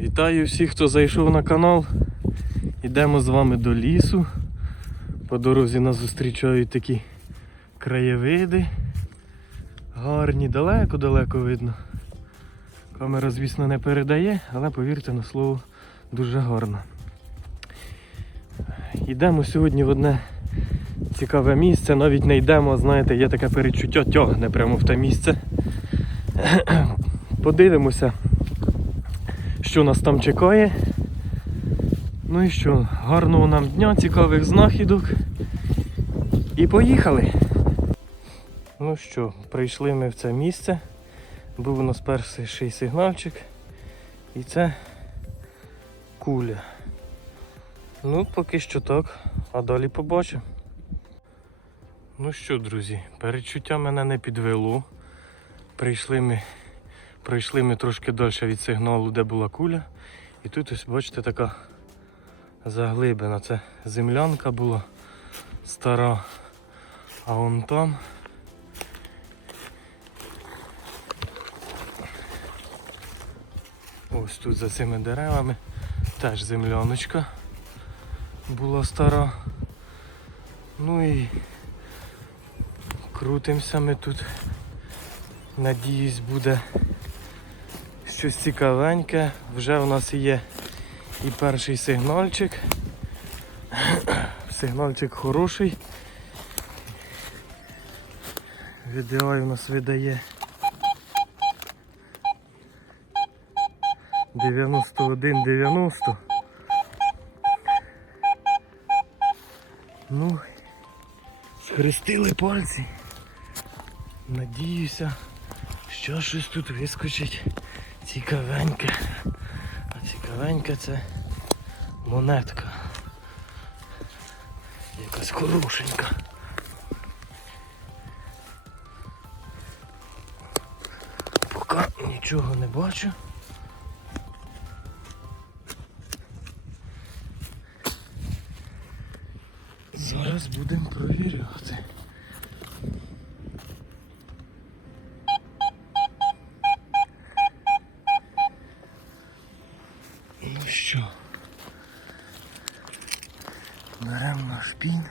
Вітаю всіх, хто зайшов на канал. Йдемо з вами до лісу. По дорозі нас зустрічають такі краєвиди. Гарні, далеко-далеко видно. Камера, звісно, не передає, але повірте на слово, дуже гарно. Йдемо сьогодні в одне цікаве місце, навіть не йдемо, знаєте, є таке перечуття, тягне прямо в те місце. Подивимося, що нас там чекає. Ну і що, гарного нам дня, цікавих знахідок. І поїхали. Ну що, прийшли ми в це місце. Був у нас перший сигнальчик. І це куля. Ну, поки що так, а далі побачимо. Ну що, друзі, передчуття мене не підвело. Прийшли ми, пройшли ми трошки далі від сигналу, де була куля. І тут ось бачите така заглибина. Це землянка була стара. А вон там. Ось тут за цими деревами теж земляночка була стара. Ну і крутимося ми тут. Надіюсь, буде щось цікавеньке. Вже в нас є і перший сигнальчик. Сигнальчик хороший. VDI у нас видає 91-90. Ну, схрестили пальці. Надіюся, що щось тут вискочить цікавеньке. А цікавеньке це монетка. Якась хорошенька. Поки нічого не бачу. Зараз будемо провіряти. Ну що, беремо наш пін.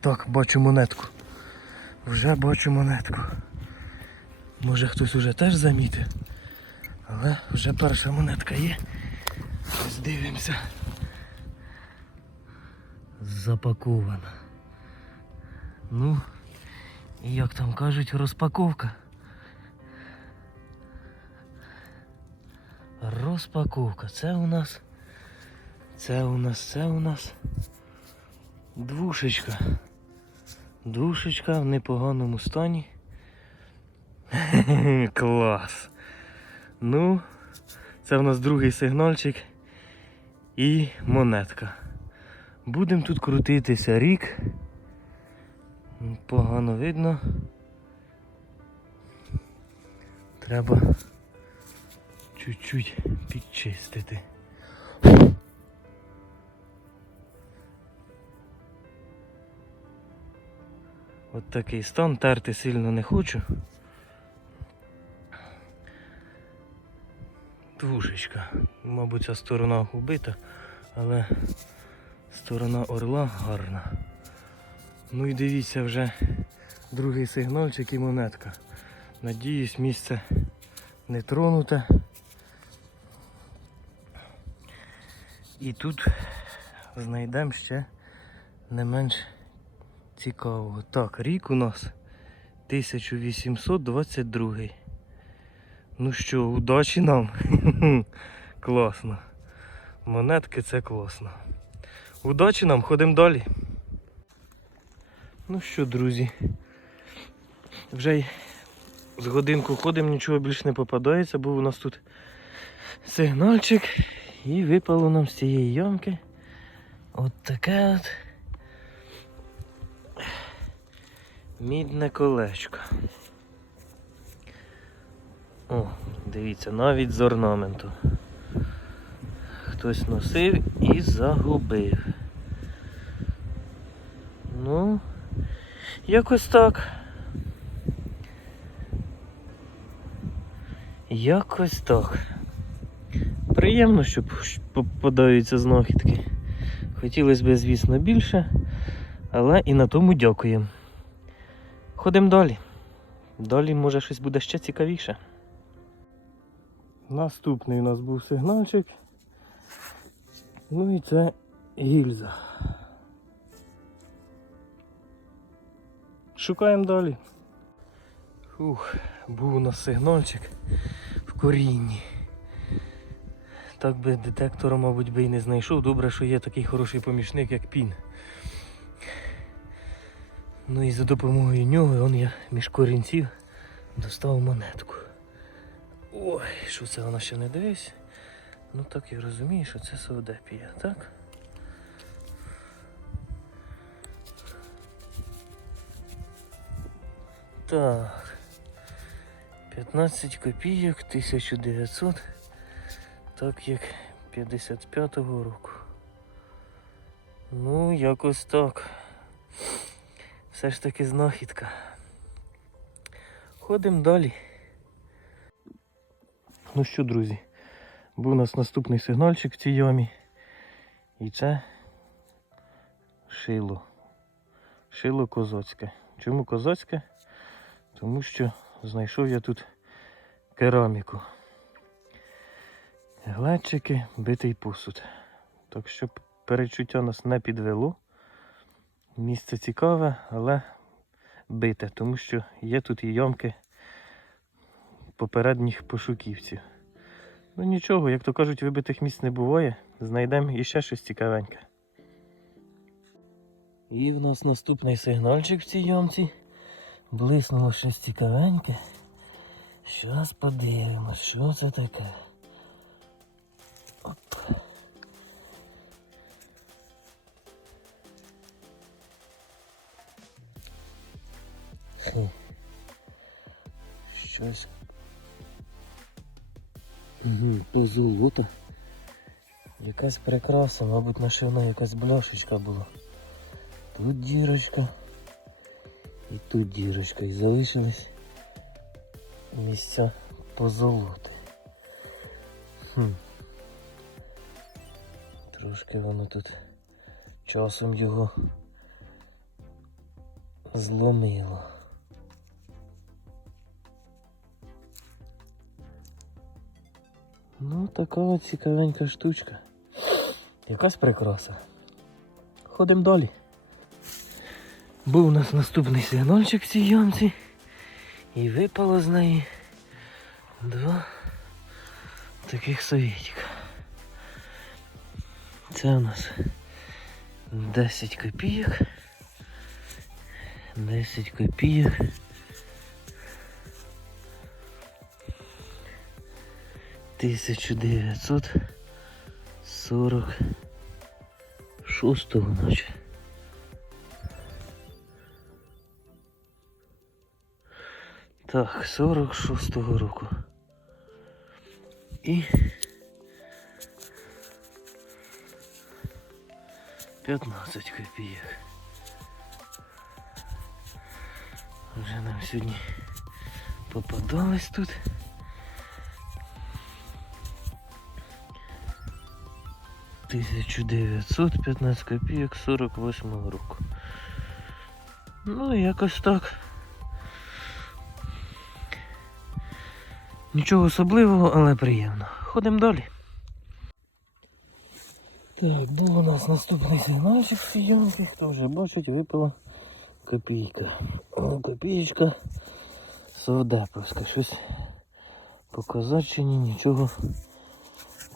Так, бачу монетку. Вже бачу монетку. Може хтось уже теж замітив. Але вже перша монетка є. Ось дивимося. Запакована. Ну, як там кажуть, розпаковка. Розпаковка. Це у нас. Це у нас, це у нас. Двушечка. Двушечка в непоганому стані. Клас. Ну, це в нас другий сигнальчик і монетка. Будемо тут крутитися рік. Погано видно. Треба чуть-чуть підчистити. От такий стан, терти сильно не хочу. Двушечка. Мабуть, ця сторона убита, але сторона орла гарна. Ну і дивіться вже другий сигнальчик і монетка. Надіюсь, місце не тронуте. І тут знайдемо ще не менш цікавого. Так, рік у нас 1822. Ну що, удачі нам. класно. Монетки це класно. Удачі нам, ходимо далі. Ну що, друзі, вже з годинку ходимо, нічого більш не попадається, був у нас тут сигнальчик і випало нам з цієї ямки от таке от мідне колечко. О, дивіться, навіть з орнаменту. Хтось носив і загубив. Ну, якось так. Якось так. Приємно, що попадаються знахідки. Хотілося б, звісно, більше, але і на тому дякуємо. Ходимо далі. Далі, може, щось буде ще цікавіше. Наступний у нас був сигнальчик. Ну і це гільза. Шукаємо далі. Фух, був у нас сигнальчик в корінні. Так би детектора, мабуть, би і не знайшов. Добре, що є такий хороший помічник, як пін. Ну і за допомогою нього он я між корінців достав монетку. Ой, що це вона ще не дивись. Ну так я розумію, що це совдепія, так? Так. 15 копійок 1900, так як 55-го року. Ну, якось так. Все ж таки знахідка. Ходимо далі. Ну що, друзі, був у нас наступний сигнальчик в цій ямі. І це шило. Шило козацьке. Чому козацьке? Тому що знайшов я тут кераміку. Глечики, битий посуд. Так що перечуття нас не підвело. Місце цікаве, але бите, тому що є тут і ямки попередніх пошуківців. Ну нічого, як то кажуть, вибитих місць не буває. Знайдемо іще щось цікавеньке. І в нас наступний сигнальчик в цій ямці. Блиснуло щось цікавеньке. Щас подивимось, що це таке. Щось. Угу, позолота. Якась прикраса, мабуть, нашивна якась бляшечка була. Тут дірочка. І тут дірочка. І залишились місця позолоти. Хм. Трошки воно тут часом його зломило. Ну, така цікавенька штучка. Якась прикраса. Ходимо далі. Був у нас наступний сигнальчик в цій ямці. І випало з неї два таких совєтика. Це у нас 10 копійок. 10 копійок. Тисячу дев'ятсот сорок шостого наче. Так, 46-го року. І 15 копійок. Вже нам сьогодні попадались тут. Тисячу дев'ятсот п'ятнадцять копійок 48 року. Ну, якось так. Нічого особливого, але приємно. Ходимо далі. Так, був у нас наступний сигнальчик в цій. Хто вже бачить, випала копійка. О, копієчка совдеповська. Щось по козаччині нічого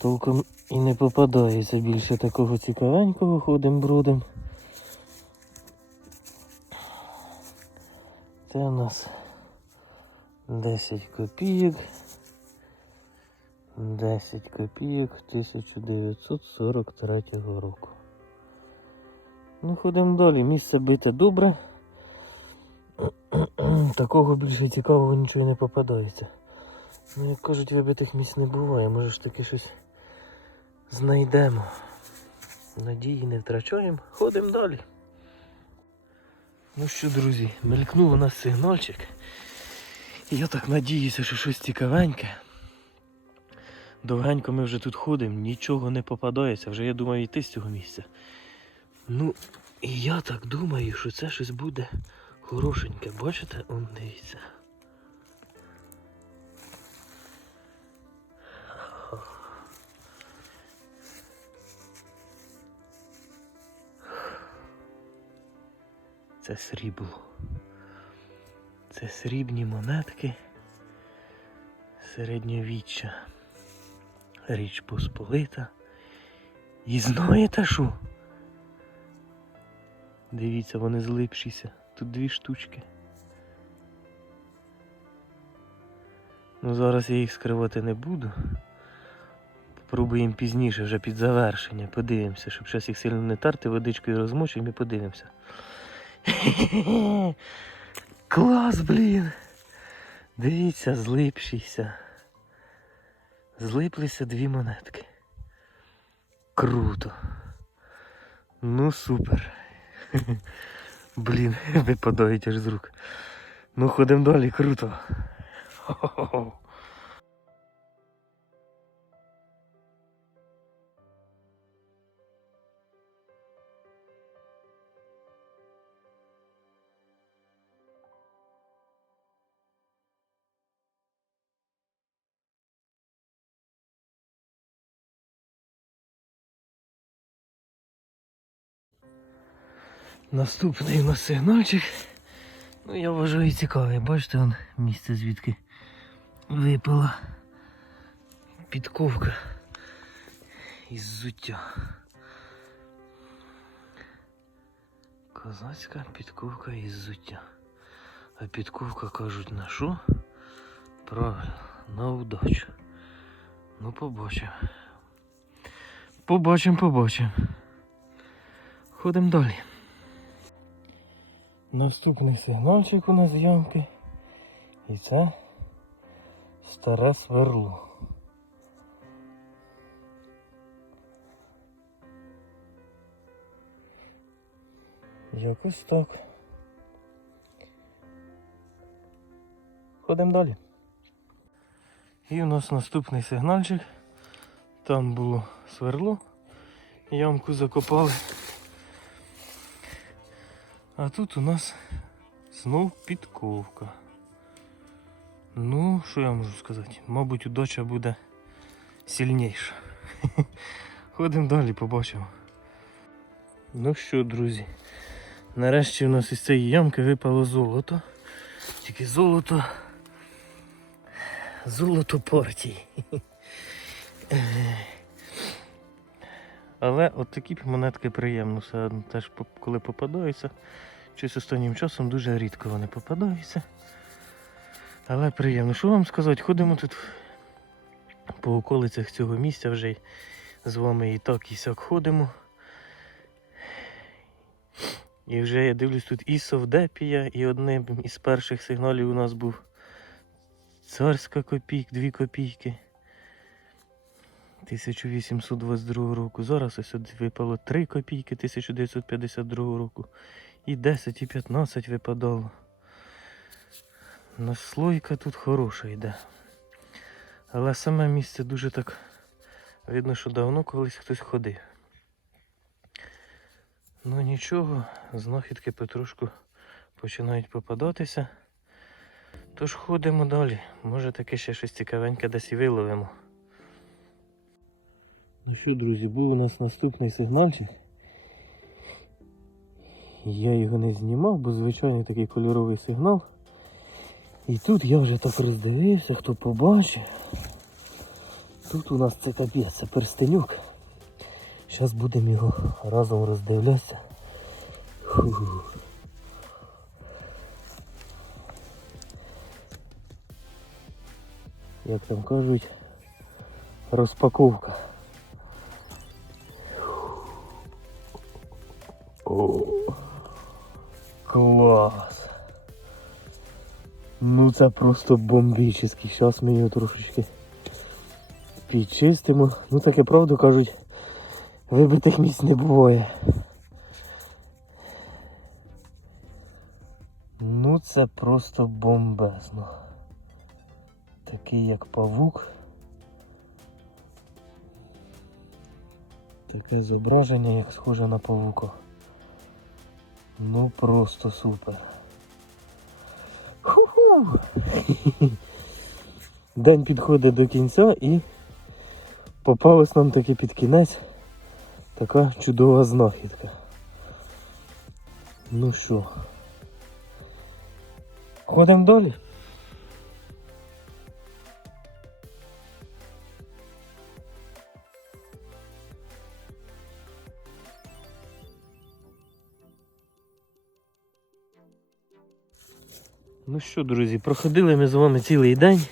толком і не попадається. Більше такого цікавенького ходим бродим. Це у нас 10 копійок. 10 копійок 1943 року. Ну, ходимо далі. Місце бите добре. Такого більше цікавого нічого не попадається. Ну, як кажуть, вибитих місць не буває. Може ж таки щось знайдемо. Надії не втрачаємо. Ходимо далі. Ну що, друзі, мелькнув у нас сигнальчик. Я так надіюся, що щось цікавеньке. Довгенько ми вже тут ходимо, нічого не попадається, вже я думаю йти з цього місця. Ну, і я так думаю, що це щось буде хорошеньке. Бачите? Он дивіться. Це срібло. Це срібні монетки середньовіччя. Річ Посполита. І знаєте що? Дивіться, вони злипшіся. Тут дві штучки. Ну зараз я їх скривати не буду. Попробуємо пізніше, вже під завершення. Подивимося, щоб зараз їх сильно не терти, водичкою розмочимо і подивимося. Клас, блін! Дивіться, злипшіся. Злиплися дві монетки. Круто. Ну супер. Блін, випадають аж з рук. Ну ходимо далі, круто. Хо-хо-хо. Наступний у нас сигнальчик. Ну, я вважаю цікавий. Бачите, он місце звідки випала підковка із зуття. Козацька підковка із зуття. А підковка кажуть на що? Правильно, на удачу. Ну побачимо. Побачимо, побачимо. Ходимо далі. Наступний сигнальчик у нас з ямки. І це старе сверло. Якось так. Ходимо далі. І у нас наступний сигнальчик. Там було сверло. Ямку закопали. А тут у нас знов підковка. Ну, що я можу сказати? Мабуть, удача буде сильніша. Ходимо далі, побачимо. Ну що, друзі, нарешті у нас із цієї ямки випало золото. Тільки золото. Золото партії. Але от такі монетки приємно все одно теж коли попадаються. Щось останнім часом дуже рідко вони попадаються. Але приємно. Що вам сказати? Ходимо тут по околицях цього місця вже з вами і так, і сяк ходимо. І вже я дивлюсь тут і Совдепія, і одним із перших сигналів у нас був царська копійк, 2 копійки. 1822 року. Зараз ось от випало 3 копійки 1952 року. І 10, і 15 випадало. Наслойка тут хороша йде. Але саме місце дуже так видно, що давно колись хтось ходив. Ну нічого, знахідки потрошку починають попадатися. Тож ходимо далі. Може таке ще щось цікавеньке десь і виловимо. Ну що, друзі, був у нас наступний сигнальчик. Я його не знімав, бо звичайний такий кольоровий сигнал. І тут я вже так роздивився, хто побачив. Тут у нас це капець, це перстенюк. Зараз будемо його разом роздивлятися. Фу. Як там кажуть, розпаковка. О, клас. Ну це просто бомбічний. Зараз ми його трошечки підчистимо. Ну таке правду кажуть, вибитих місць не буває. Ну це просто бомбезно. Такий як павук. Таке зображення, як схоже на павука. Ну просто супер. Ху-ху! День підходить до кінця і попалась нам таки під кінець така чудова знахідка. Ну що, ходимо далі? Що, друзі, проходили ми з вами цілий день.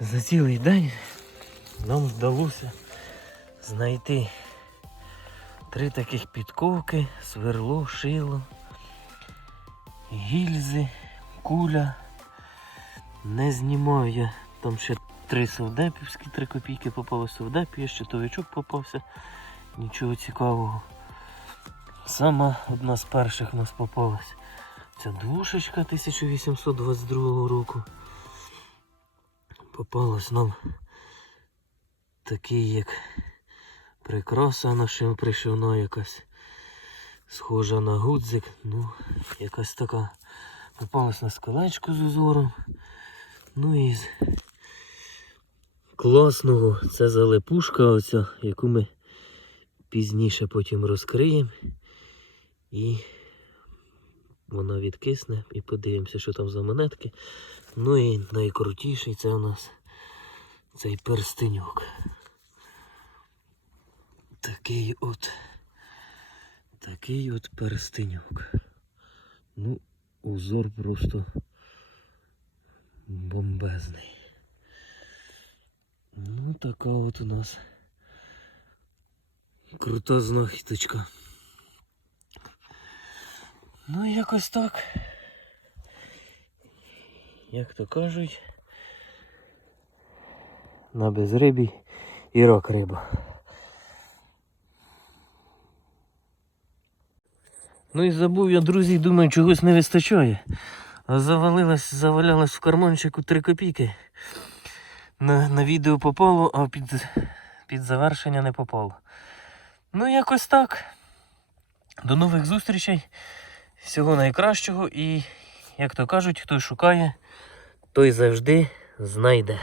За цілий день нам вдалося знайти три таких підковки, сверло, шило, гільзи, куля. Не знімав я. Там ще три совдепівські, три копійки попали совдепі, ще товичок попався. Нічого цікавого. Сама одна з перших у нас попалась. Ця двушечка 1822 року. Попалась нам такий як прикраса наша пришивна якась. Схожа на гудзик, ну, якась така. Попалась на скалечку з узором. Ну і з класного це залипушка оця, яку ми пізніше потім розкриємо. І вона відкисне і подивимося, що там за монетки. Ну і найкрутіший це у нас цей перстеньок. Такий от. Такий от перстеньок. Ну, узор просто бомбезний. Ну, така от у нас крута знахідочка. Ну, якось так. Як то кажуть, на безрибі і рок риба. Ну і забув я, друзі, думаю, чогось не вистачає. Завалилась, завалялась в карманчику 3 копійки. На, на відео попало, а під, під завершення не попало. Ну, якось так. До нових зустрічей. Всього найкращого і, як то кажуть, хто шукає, той завжди знайде.